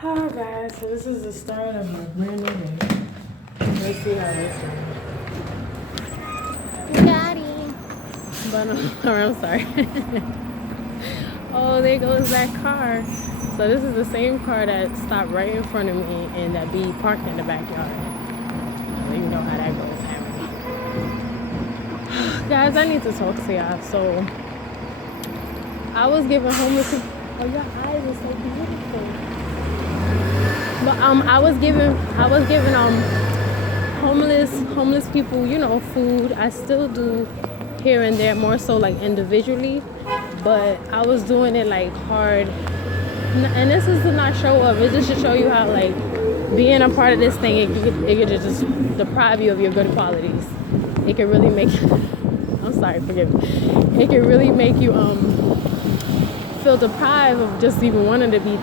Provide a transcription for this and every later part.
Hi guys, so this is the start of my brand new day. Let's see how this goes. Daddy. But I'm sorry. Oh, there goes that car. So this is the same car that stopped right in front of me and that be parked in the backyard. So you know how that goes, Harry. Guys, I need to talk to y'all. So I was giving homeless people. Oh, your eyes are so beautiful. But I was giving homeless people, food. I still do here and there, more so like individually, but I was doing it like hard. And this is to not show up, it's just to show you how like being a part of this thing, it could just deprive you of your good qualities. It can really make I'm sorry, forgive me. It can really make you feel deprived of just even wanting to be.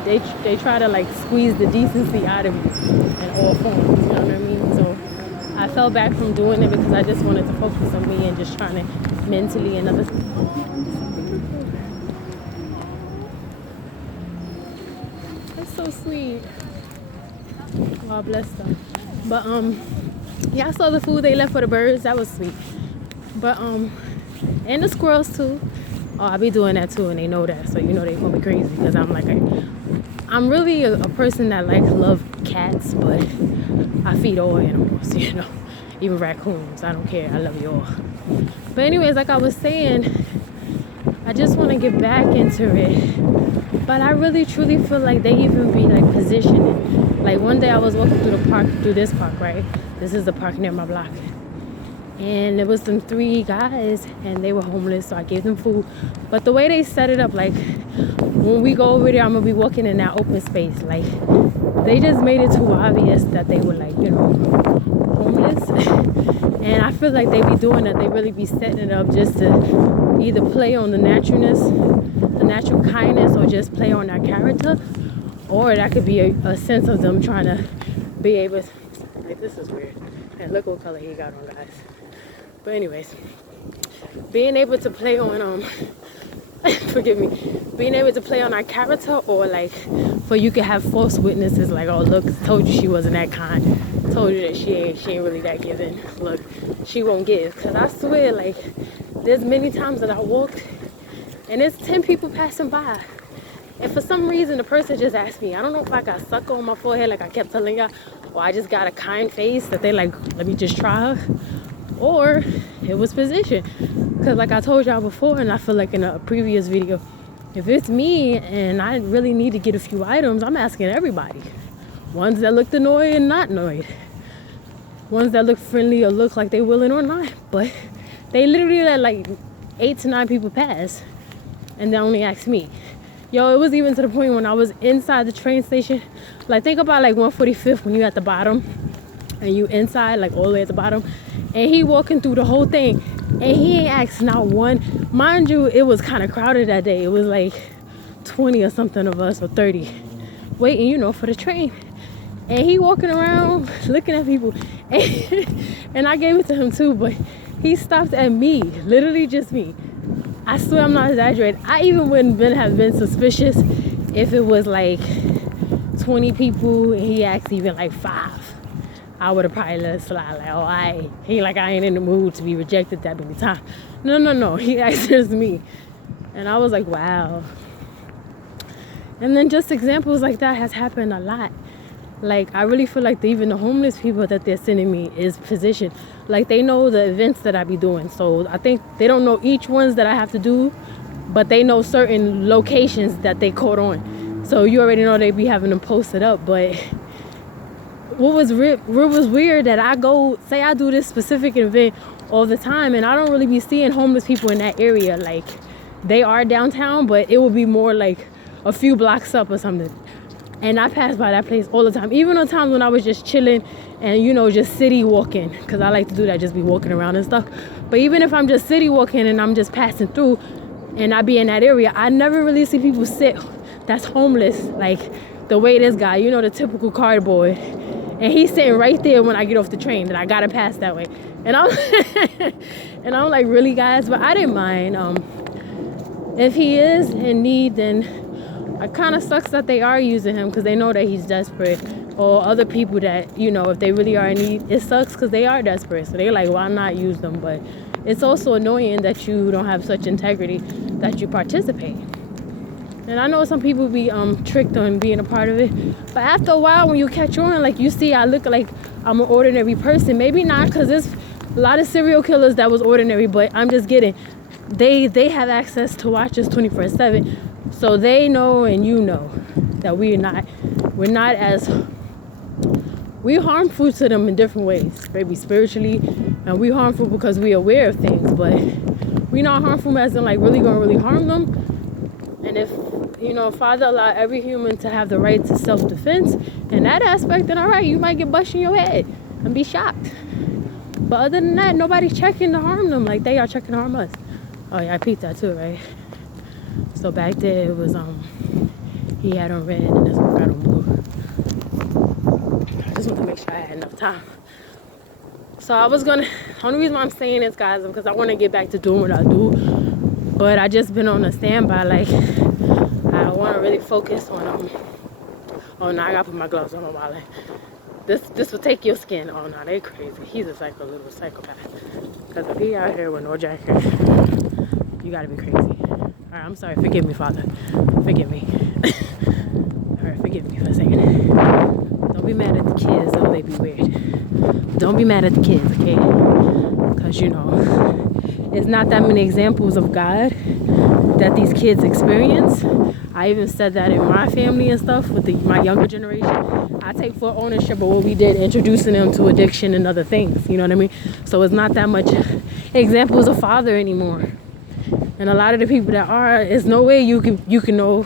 They try to like squeeze the decency out of you in all forms, you know what I mean? So I fell back from doing it because I just wanted to focus on me and just trying to mentally and other. That's so sweet. God bless them. But yeah, I saw the food they left for the birds. That was sweet. But and the squirrels too. Oh, I be doing that too, and they know that, so they call me crazy because I'm like I'm really a person that love cats, but I feed all animals, even raccoons. I don't care. I love you all. But anyways, like I was saying, I just want to get back into it, but I really truly feel like they even be like positioning. Like one day I was walking through this park, right? This is the park near my block. And there was some 3 guys and they were homeless, so I gave them food. But the way they set it up, like when we go over there, I'm gonna be walking in that open space. Like they just made it too obvious that they were like, homeless. And I feel like they be doing that. They really be setting it up just to either play on the naturalness, the natural kindness, or just play on our character. Or that could be a sense of them trying to be able to, like, this is weird. And look what color he got on, guys. But anyways, being able to play on forgive me, being able to play on our character, or like for you can have false witnesses like, oh look, told you she wasn't that kind, told you that she ain't really that giving, look, she won't give. Because I swear, like, there's many times that I walked and there's 10 people passing by, and for some reason the person just asked me, I don't know if I got sucker on my forehead like I kept telling y'all, or I just got a kind face that they like, let me just try her, or it was position. Because like I told y'all before, and I feel like in a previous video, if it's me and I really need to get a few items, I'm asking everybody. Ones that looked annoyed and not annoyed, ones that look friendly or look like they willing or not. But they literally let like 8 to 9 people pass and they only asked me. Yo, it was even to the point when I was inside the train station. Like, think about like 145th when you at the bottom and you inside, like all the way at the bottom, and he walking through the whole thing and he ain't asked not one. Mind you, it was kind of crowded that day. It was like 20 or something of us, or 30, waiting, for the train. And he walking around looking at people, and I gave it to him too, but he stopped at me, literally just me. I swear I'm not exaggerating. I even wouldn't have been suspicious if it was like 20 people and he asked even like 5. I would have probably let it slide, like, oh, I ain't in the mood to be rejected that many times. No. He asked just me. And I was like, wow. And then just examples like that has happened a lot. Like, I really feel like even the homeless people that they're sending me is positioned. Like, they know the events that I be doing. So I think they don't know each ones that I have to do, but they know certain locations that they caught on. So you already know they be having them posted up. But what was weird that I do this specific event all the time, and I don't really be seeing homeless people in that area. Like, they are downtown, but it would be more like a few blocks up or something. And I pass by that place all the time, even on times when I was just chilling and just city walking, because I like to do that, just be walking around and stuff. But even if I'm just city walking and I'm just passing through and I be in that area, I never really see people sit that's homeless like the way this guy, the typical cardboard. And he's sitting right there when I get off the train, and I gotta pass that way. And I'm and I'm like, really, guys? But I didn't mind. If he is in need, then it kind of sucks that they are using him because they know that he's desperate. Or other people that, you know, if they really are in need, it sucks because they are desperate. So they're like, why not use them? But it's also annoying that you don't have such integrity that you participate. And I know some people be tricked on being a part of it. But after a while, when you catch on, like you see, I look like I'm an ordinary person. Maybe not, because there's a lot of serial killers that was ordinary. But I'm just getting, they have access to watch us 24/7. So they know and you know that we're not as, we're harmful to them in different ways. Maybe spiritually, and we're harmful because we're aware of things. But we're not harmful as in like really gonna really harm them. And if, you know, Father allow every human to have the right to self-defense in that aspect, then all right, you might get bushed in your head and be shocked. But other than that, nobody's checking to harm them like they are checking to harm us. Oh yeah, I peeped that too, right? So back there it was he had on red and this one got on blue. I just want to make sure I had enough time. So I was gonna, only reason why I'm saying this, guys, is because I want to get back to doing what I do. But I just been on a standby, like I want to really focus on oh no, I gotta put my gloves on, Wally. This will take your skin. Oh no, they crazy. He's a little psychopath. Because if he out here with no jacket, you gotta be crazy. Alright, I'm sorry, forgive me, Father. Forgive me. Alright, forgive me for saying it. Don't be mad at the kids, though they be weird. Don't be mad at the kids, okay? Because you know, it's not that many examples of God that these kids experience. I even said that in my family and stuff with my younger generation. I take full ownership of what we did, introducing them to addiction and other things. You know what I mean? So it's not that much examples of Father anymore. And a lot of the people that are, there's no way you can know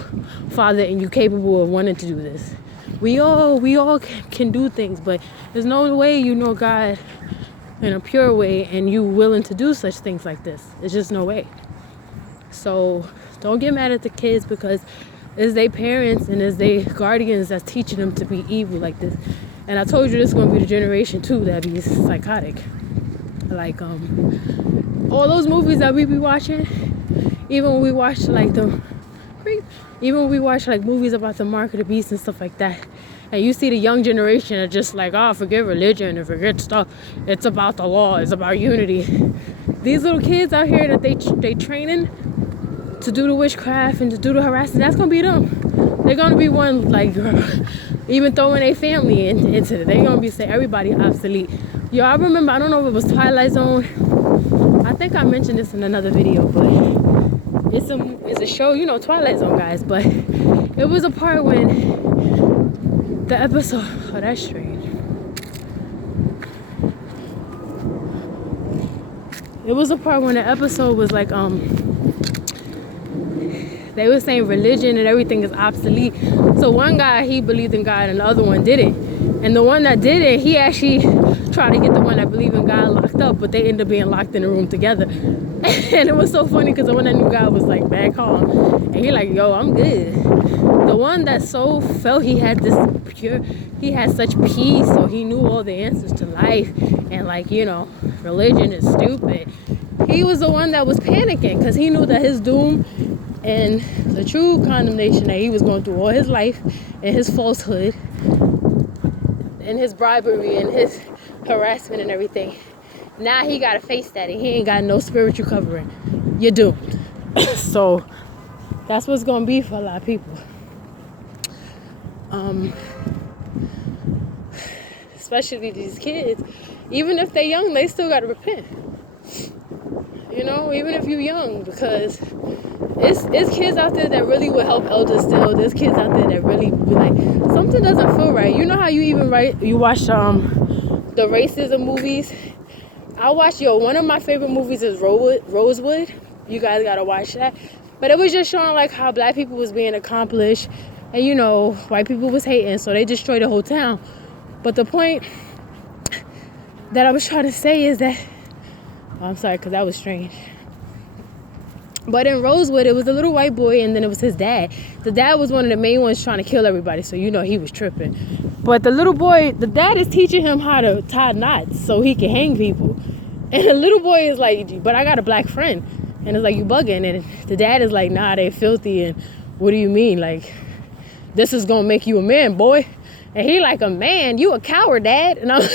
Father and you capable of wanting to do this. We all can do things, but there's no way you know God in a pure way and you willing to do such things like this. There's just no way. So don't get mad at the kids because it's their parents and it's their guardians that's teaching them to be evil like this. And I told you this is going to be the generation too that be psychotic. Like all those movies that we be watching, even when we watch like movies about the mark of the beast and stuff like that, and you see the young generation are just like, oh, forget religion and forget stuff, it's about the law, it's about unity. These little kids out here that they training to do the witchcraft and to do the harassment, that's gonna be them. They're gonna be one, like, even throwing a family into it. They're gonna be saying everybody obsolete. Yo, I remember, I don't know if it was Twilight Zone. I think I mentioned this in another video, but it's a show, you know, Twilight Zone, guys. But it was a part when the episode, oh, that's strange. It was a part when the episode was like, they were saying religion and everything is obsolete. So one guy, he believed in God and the other one didn't. And the one that didn't, he actually tried to get the one that believed in God locked up, but they ended up being locked in a room together. And it was so funny because the one that knew God was like back home. And he like, yo, I'm good. The one that so felt he had such peace, so he knew all the answers to life. And like, you know, religion is stupid. He was the one that was panicking because he knew that his doom and the true condemnation that he was going through all his life and his falsehood and his bribery and his harassment and everything. Now he got to face that and he ain't got no spiritual covering. You're doomed. So that's what's going to be for a lot of people. Especially these kids. Even if they're young, they still got to repent. You know, even if you're young, because it's kids out there that really will help elders still. There's kids out there that really be like, something doesn't feel right. You know how you watch the racism movies? One of my favorite movies is Rosewood. You guys gotta watch that. But it was just showing like how black people was being accomplished and, you know, white people was hating, so they destroyed the whole town. But the point that I was trying to say is that, I'm sorry, because that was strange. But in Rosewood, it was a little white boy, and then it was his dad. The dad was one of the main ones trying to kill everybody, so you know he was tripping. But the little boy, the dad is teaching him how to tie knots so he can hang people. And the little boy is like, but I got a black friend. And it's like, you bugging. And the dad is like, nah, they filthy and what do you mean? Like, this is gonna make you a man, boy. And he like, a man? You a coward, Dad. And I was,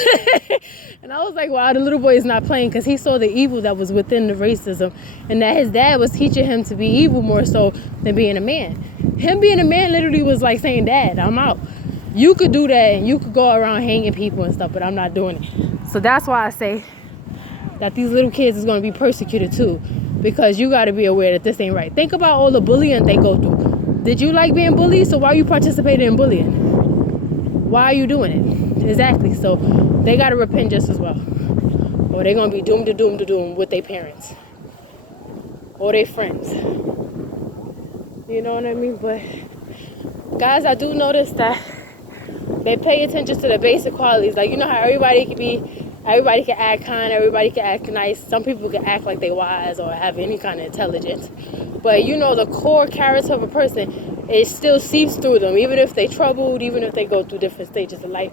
and I was like, wow, the little boy is not playing, because he saw the evil that was within the racism, and that his dad was teaching him to be evil more so than being a man. Him being a man literally was like saying, Dad, I'm out. You could do that and you could go around hanging people and stuff, but I'm not doing it. So that's why I say that these little kids is going to be persecuted too, because you got to be aware that this ain't right. Think about all the bullying they go through. Did you like being bullied? So why are you participating in bullying? Why are you doing it? Exactly. So they got to repent just as well, or they're going to be doomed to doom with their parents or their friends. You know what I mean? But guys, I do notice that they pay attention to the basic qualities. Like, you know how everybody can act kind, everybody can act nice. Some people can act like they wise or have any kind of intelligence. But you know, the core character of a person, it still seeps through them, even if they're troubled, even if they go through different stages of life.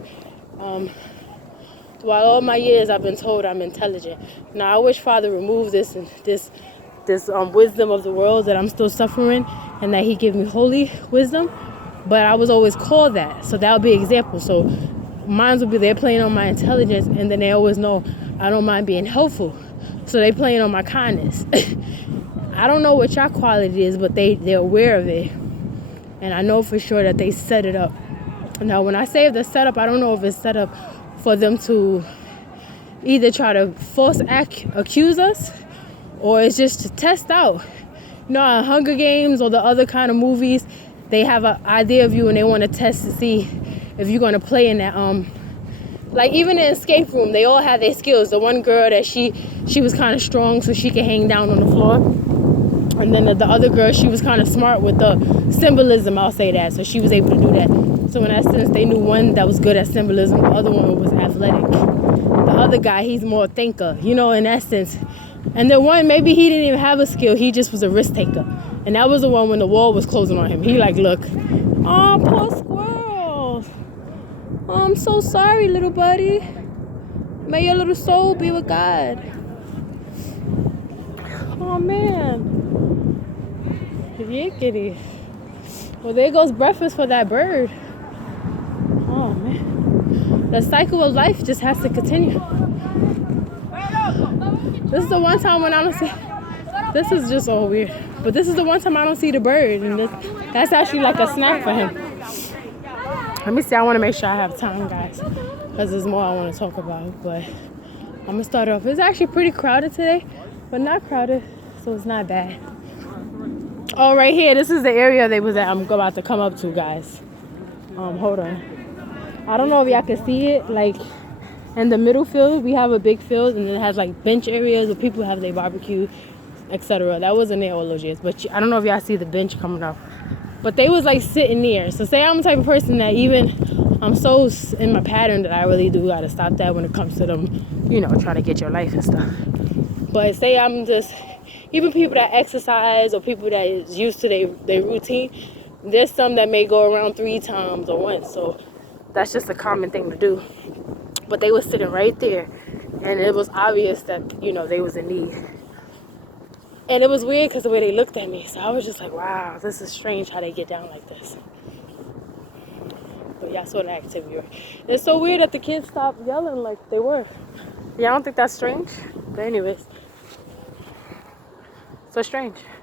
Throughout all my years, I've been told I'm intelligent. Now, I wish Father removed this wisdom of the world that I'm still suffering, and that He give me holy wisdom. But I was always called that, so that would be an example. So mine would be they're playing on my intelligence, and then they always know I don't mind being helpful, so they playing on my kindness. I don't know what your quality is, but they're aware of it, and I know for sure that they set it up. Now, when I say the setup, I don't know if it's set up for them to either try to accuse us, or it's just to test out. You know, in Hunger Games or the other kind of movies, they have an idea of you and they want to test to see if you're going to play in that. Like even in Escape Room, they all have their skills. The one girl that she was kind of strong, so she could hang down on the floor. And then the other girl, she was kind of smart with the symbolism, I'll say that. So she was able to do that. So in that sense, they knew one that was good at symbolism. The other one was athletic. The other guy, he's more a thinker, you know, in that sense. And the one, maybe he didn't even have a skill. He just was a risk taker. And that was the one when the wall was closing on him. He like, look, oh, poor squirrel. Oh, I'm so sorry, little buddy. May your little soul be with God. Oh, man. Yickety. Well, there goes breakfast for that bird. Oh, man. The cycle of life just has to continue. This is the one time when I don't see... This is just all weird. But this is the one time I don't see the bird. And that's actually like a snack for him. Let me see. I want to make sure I have time, guys, because there's more I want to talk about. But I'm going to start off. It's actually pretty crowded today, but not crowded, so it's not bad. Oh, right here. This is the area they was at. I'm about to come up to, guys. Hold on. I don't know if y'all can see it. Like, in the middle field, we have a big field, and it has, like, bench areas where people have their barbecue, etc. That wasn't there all those years. But I don't know if y'all see the bench coming up. But they was like sitting there. So say I'm the type of person that even I'm so in my pattern that I really do gotta stop that when it comes to them, you know, trying to get your life and stuff. But say I'm just, even people that exercise or people that is used to their routine, there's some that may go around 3 times or once. So that's just a common thing to do. But they was sitting right there, and it was obvious that, you know, they was in need. And it was weird because the way they looked at me. So I was just like, wow, this is strange how they get down like this. But y'all saw the activity. It's so weird that the kids stopped yelling like they were. Yeah, I don't think that's strange. But anyways, so strange.